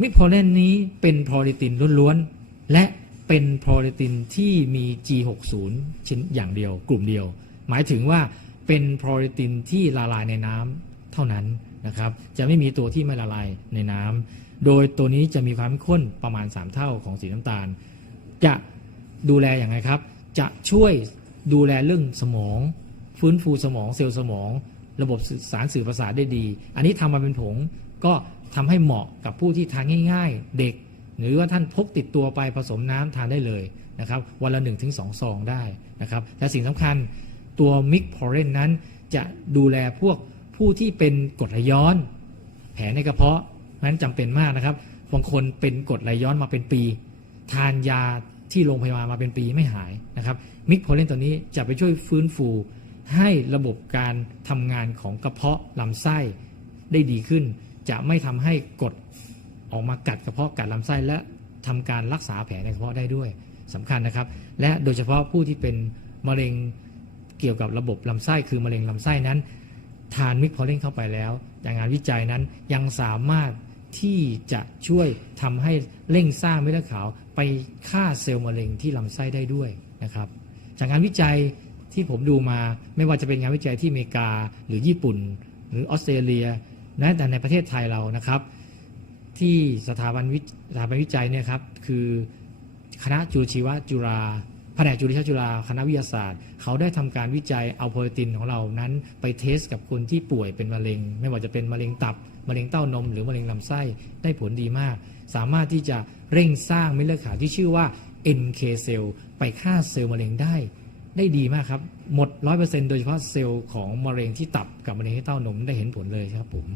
มิกโพเลนนี้เป็นโพลิตินล้วนๆ และเป็นโพลิตินที่มี G60 ชิ้นอย่างเดียว กลุ่มเดียว หมายถึงว่าเป็นโพลิตินที่ละลายในน้ำเท่านั้นนะครับ จะไม่มีตัวที่ไม่ละลายในน้ำโดยตัวนี้จะมีความเข้มข้นประมาณ 3 เท่าของสีน้ำตาล จะดูแลอย่างไรครับ จะช่วยดูแลเรื่องสมอง ฟื้นฟูสมองเซลล์สมอง ระบบสื่อสารสื่อประสาทได้ดี อันนี้ทำมาเป็นผง ก็ทำให้เหมาะกับผู้ที่ทานง่าย ๆ เด็ก หรือว่าท่านพกติดตัวไปผสมน้ำทานได้เลยนะครับวันละ1นถึงสซองได้นะครับและสิ่งสำคัญตัวมิกพอเรนนั้นจะดูแลพวกผู้ที่เป็นกรดไหลย้อน แผลในกระเพาะนั้นจำเป็นมากนะครับบางคนเป็นกรดไหลย้อนมาเป็นปี ทานยาที่โรงพยาบาลมาเป็นปีไม่หายนะครับมิกโพเลนตัวนี้จะไปช่วยฟื้นฟูให้ระบบการทำงานของกระเพาะลำไส้ได้ดีขึ้น จะไม่ทำให้กดออกมากัดกระเพาะกัดลำไส้และทำการรักษาแผลในกระเพาะได้ด้วยสำคัญนะครับ และโดยเฉพาะผู้ที่เป็นมะเร็งเกี่ยวกับระบบลำไส้คือมะเร็งลำไส้นั้น ทานมิกพอเลนเข้าไปแล้วจากงานวิจัยนั้นยังสามารถที่จะช่วยทำให้เร่งสร้างเม็ดเลือดขาวไปฆ่าเซลล์มะเร็งที่ลำไส้ได้ด้วยนะครับ จากงานวิจัยที่ผมดูมาไม่ว่าจะเป็นงานวิจัยที่อเมริกา หรือญี่ปุ่น หรือออสเตรเลีย นะแต่ในประเทศไทยเรานะครับ ที่สถาบันวิสถาบันวิจัยเนี่ยครับคือคณะจุลชีวจุฬาแผนกจุลชีวจุฬาคณะวิทยาศาสตร์ เขาได้ทำการวิจัยเอาโปรตีนของเรานั้น ไปเทสกับคนที่ป่วยเป็นมะเร็ง ไม่ว่าจะเป็นมะเร็งตับ มะเร็งเต้านม หรือมะเร็งลำไส้ได้ผลดีมาก สามารถที่จะเร่งสร้างเม็ดเลือดขาวที่ชื่อว่า NK เซลล์ไปฆ่าเซลล์มะเร็งได้ ได้ดีมากครับ หมด 100%โดยเฉพาะเซลล์ของมะเร็งที่ตับกับมะเร็งที่เต้านมได้เห็นผลเลยครับผม